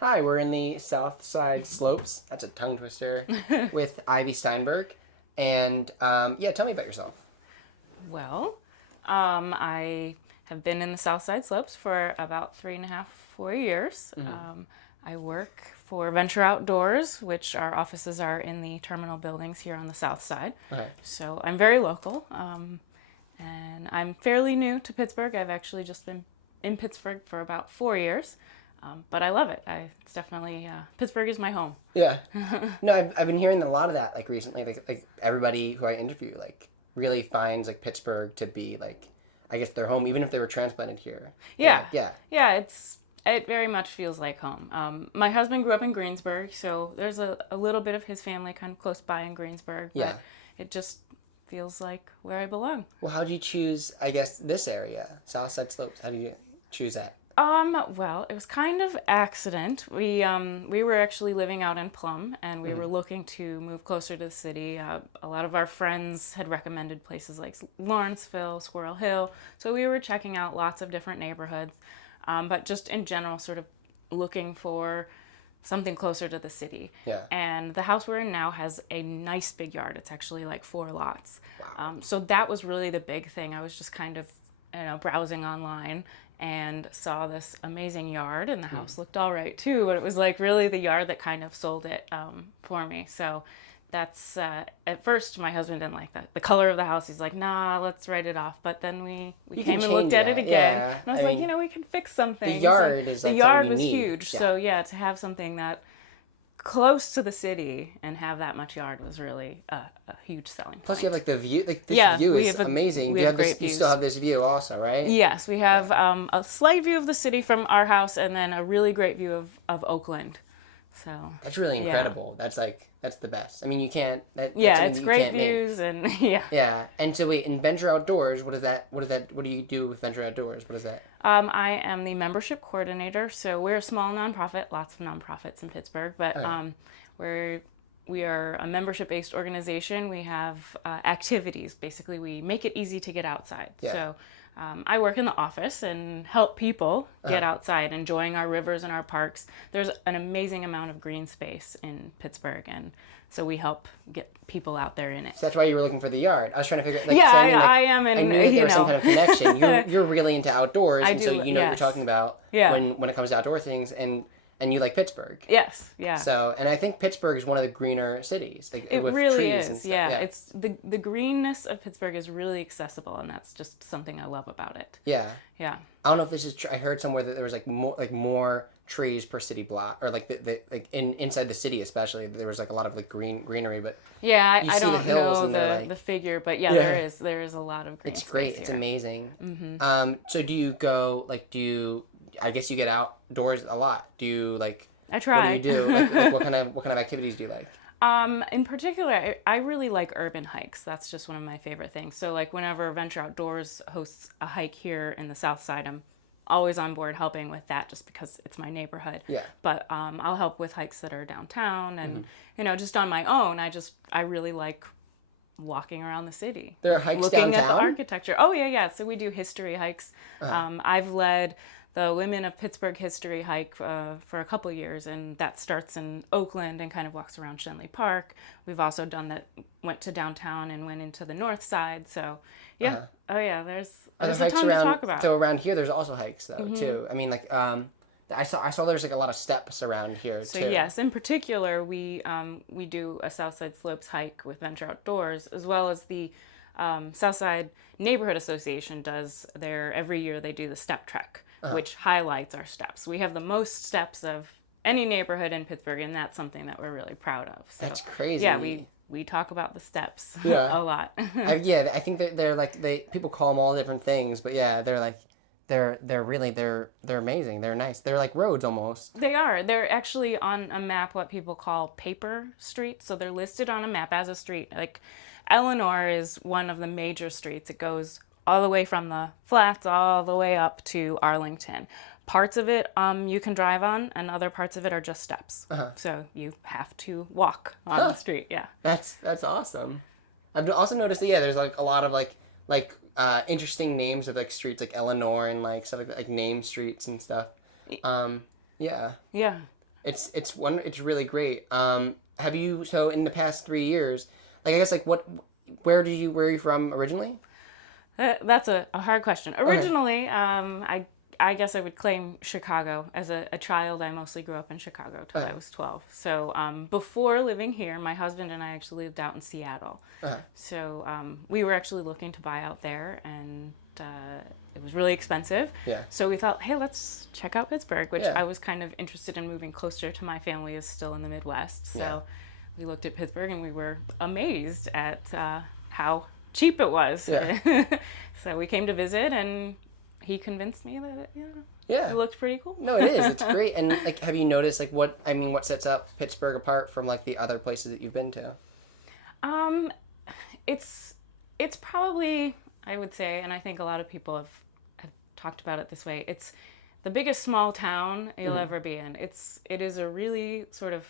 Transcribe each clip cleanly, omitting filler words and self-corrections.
Hi, we're in the South Side Slopes. That's a tongue twister. With Ivy Steinberg. And yeah, tell me about yourself. Well, I have been in the South Side Slopes for about 3.5, 4 years. I work for Venture Outdoors, which our offices are in the terminal buildings here on the South Side. Okay. So I'm very local, and I'm fairly new to Pittsburgh. I've actually just been in Pittsburgh for about 4 years, but I love it. It's definitely, Pittsburgh is my home. Yeah. No, I've been hearing a lot of that recently. Like everybody who I interview really finds Pittsburgh to be I guess their home, even if they were transplanted here. Yeah. Yeah. Yeah, it very much feels like home. My husband grew up in Greensburg, so there's a little bit of his family kind of close by in Greensburg, but Yeah. it just feels like where I belong. Well, how did you choose, I guess, this area, South Side Slopes? How did you choose that? Well, it was kind of accident. We were actually living out in Plum, and we were looking to move closer to the city. A lot of our friends had recommended places like Lawrenceville, Squirrel Hill, so we were checking out lots of different neighborhoods, but just in general, sort of looking for something closer to the city. Yeah. And the house we're in now has a nice big yard. It's actually 4 lots. Wow. So that was really the big thing. I was just kind of, browsing online and saw this amazing yard, and the house looked all right too, but it was really the yard that kind of sold it for me. So that's, at first my husband didn't like the color of the house. He's like, nah, let's write it off. But then we came and looked at it again. Yeah. And I was we can fix something. The yard is the yard was need. huge. Yeah. So yeah, to have something that close to the city and have that much yard was really a huge selling point. Plus, you have the view. This Yeah, view we is have amazing. we You have have this. great You still views. have this view also, right? Yes, we have a slight view of the city from our house, and then a really great view of Oakland. So That's really yeah. incredible. That's the best. I mean, you can't. That's Yeah, something it's you great can't make. views, and yeah. Yeah. And so wait, in Venture Outdoors, what is that? What do you do with Venture Outdoors? What is that? I am the membership coordinator. So we're a small nonprofit, lots of nonprofits in Pittsburgh, but we are a membership-based organization. We have activities. Basically, we make it easy to get outside. Yeah. So I work in the office and help people get outside, enjoying our rivers and our parks. There's an amazing amount of green space in Pittsburgh, and so we help get people out there in it. So that's why you were looking for the yard. I was trying to figure. Yeah, so I, mean, I am, and I knew that there was some kind of connection. You're really into outdoors, and so you know what you're talking about when it comes to outdoor things, and you like Pittsburgh. Yes, yeah. So, and I think Pittsburgh is one of the greener cities. It with really trees is, and stuff. yeah. It's the greenness of Pittsburgh is really accessible, and that's just something I love about it. Yeah. Yeah. I don't know if this is true. I heard somewhere that there was more trees per city block, or inside the city especially. There was a lot of greenery, but yeah, you I see the don't hills know and they're the figure, but yeah, Yeah. there is a lot of green it's space great. here. It's amazing. Mm-hmm. So do you go I guess you get outdoors a lot. Do you I try. What do you do? What kind of activities do you like? In particular, I really like urban hikes. That's just one of my favorite things. So whenever Venture Outdoors hosts a hike here in the South Side, I'm always on board helping with that just because it's my neighborhood. Yeah. But I'll help with hikes that are downtown and, just on my own. I really like walking around the city. There are hikes looking downtown? at the architecture. Oh, yeah. So we do history hikes. I've led the Women of Pittsburgh History hike for a couple years, and that starts in Oakland and kind of walks around Shenley Park. We've also done that, went to downtown and went into the north side. So, yeah. Oh, yeah, there's a hikes ton around, to talk about. So around here, there's also hikes, though, too. I mean, I saw there's a lot of steps around here, So too. yes, in particular, we do a Southside Slopes hike with Venture Outdoors, as well as the Southside Neighborhood Association does every year they do the step trek, which highlights our steps. We have the most steps of any neighborhood in Pittsburgh, and that's something that we're really proud of. So, That's crazy. yeah, we talk about the steps Yeah. a lot. I think they're people call them all different things, but yeah, they're really amazing. They're nice. They're like roads almost. They are. They're actually on a map what people call paper streets. So they're listed on a map as a street. Eleanor is one of the major streets. It goes all the way from the flats all the way up to Arlington. Parts of it you can drive on, and other parts of it are just steps. So you have to walk on the street. Yeah. That's awesome. I've also noticed that there's a lot of interesting names of streets like Eleanor and stuff like name streets and stuff. Yeah. Yeah. It's really great. Have you, so in the past 3 years, like I guess like where are you from originally? That's a hard question. Okay. Originally, I guess I would claim Chicago. As a child, I mostly grew up in Chicago till I was 12. So before living here, my husband and I actually lived out in Seattle. So we were actually looking to buy out there, and it was really expensive. Yeah. So we thought, hey, let's check out Pittsburgh, which Yeah. I was kind of interested in moving closer to my family is still in the Midwest. So we looked at Pittsburgh, and we were amazed at how cheap it was. Yeah. So we came to visit, and he convinced me that Yeah. it looked pretty cool. No, it is. It's great. And like, have you noticed like what sets up Pittsburgh apart from like the other places that you've been to? It's probably, I would say, and I think a lot of people have talked about it this way. It's the biggest small town you'll ever be in. It is a really sort of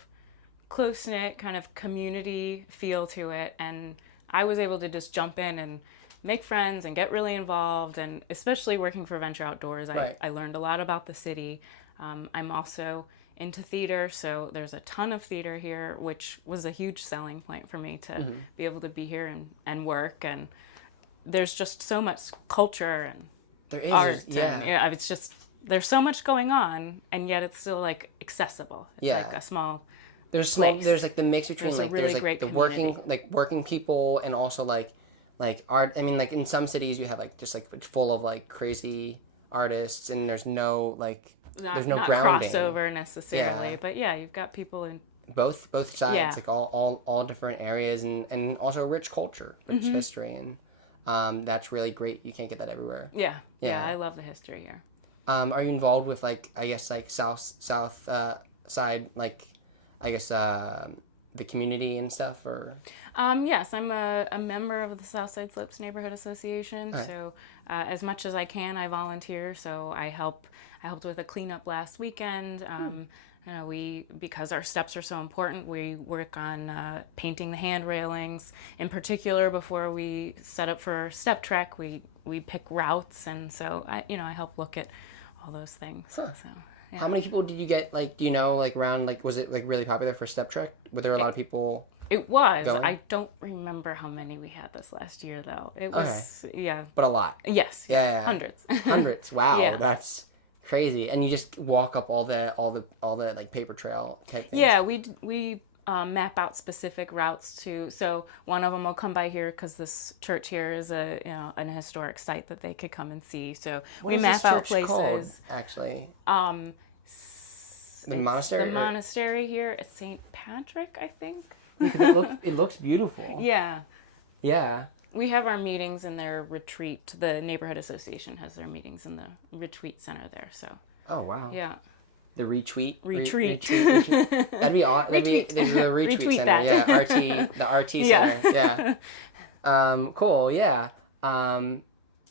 close-knit kind of community feel to it, and I was able to just jump in and make friends and get really involved, and especially working for Venture Outdoors, I learned a lot about the city. I'm also into theater, so there's a ton of theater here, which was a huge selling point for me to be able to be here and work, and there's just so much culture and There is. art, Yeah. and it's just, there's so much going on, and yet it's still like accessible. It's like a small There's place. there's like the mix between There's a like really there's like great the community. working people and also like art. I mean, like in some cities you have like just like it's full of like crazy artists, and there's no like there's no not grounding. crossover necessarily, Yeah. but yeah, you've got people in Both sides, Yeah. like all different areas, and also rich culture, rich history, and that's really great. You can't get that everywhere. yeah, Yeah. I love the history here. Are you involved with like I guess like south side, like I guess the community and stuff, or Yes, I'm a member of the Southside Slopes Neighborhood Association. Right. So as much as I can, I volunteer. So I helped with a cleanup last weekend. You know, because our steps are so important, we work on painting the hand railings. In particular, before we set up for step trek, we pick routes, and so I help look at all those things. So. Yeah. How many people did you get, like, do you know, like, around, like, was it, like, really popular for Step Trek? Were there a lot of people? It was. Going? I don't remember how many we had this last year, though. It was, yeah. But a lot. Yes. Yeah. Hundreds. Hundreds. Wow. Yeah. That's crazy. And you just walk up all the like, paper trail type things. Yeah, we map out specific routes to, so one of them will come by here because this church here is an historic site that they could come and see. So What we is map this out church places. called, actually? The monastery? The monastery here at St. Patrick, I think. It looks beautiful. Yeah. Yeah. We have our meetings in their retreat. The neighborhood association has their meetings in the retreat center there. So. Oh, wow. Yeah. The retreat. Retreat. That'd be awesome. Retweet. The retweet Retweet center. that. Yeah, the RT Yeah. center. Yeah. Cool. Yeah. All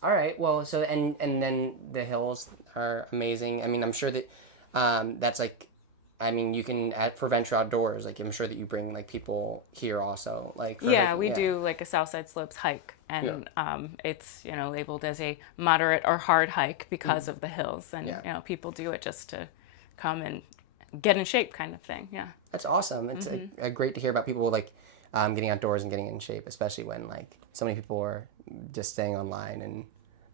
right. Well, so and then the hills are amazing. I mean, I'm sure that that's like, I mean, you can for Venture Outdoors. Like, I'm sure that you bring like people here also. Like, Yeah, we do like a Southside Slopes hike, and it's labeled as a moderate or hard hike because of the hills, and people do it just to come and get in shape, kind of thing. Yeah, that's awesome. It's great to hear about people like getting outdoors and getting in shape, especially when like so many people are just staying online and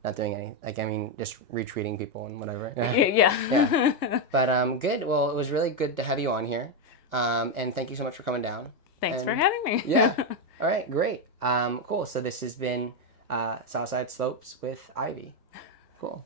not doing any, like, I mean, just retweeting people and whatever. Yeah. But good. Well, it was really good to have you on here, and thank you so much for coming down. Thanks for having me. Yeah. All right. Great. Cool. So this has been Southside Slopes with Ivy. Cool.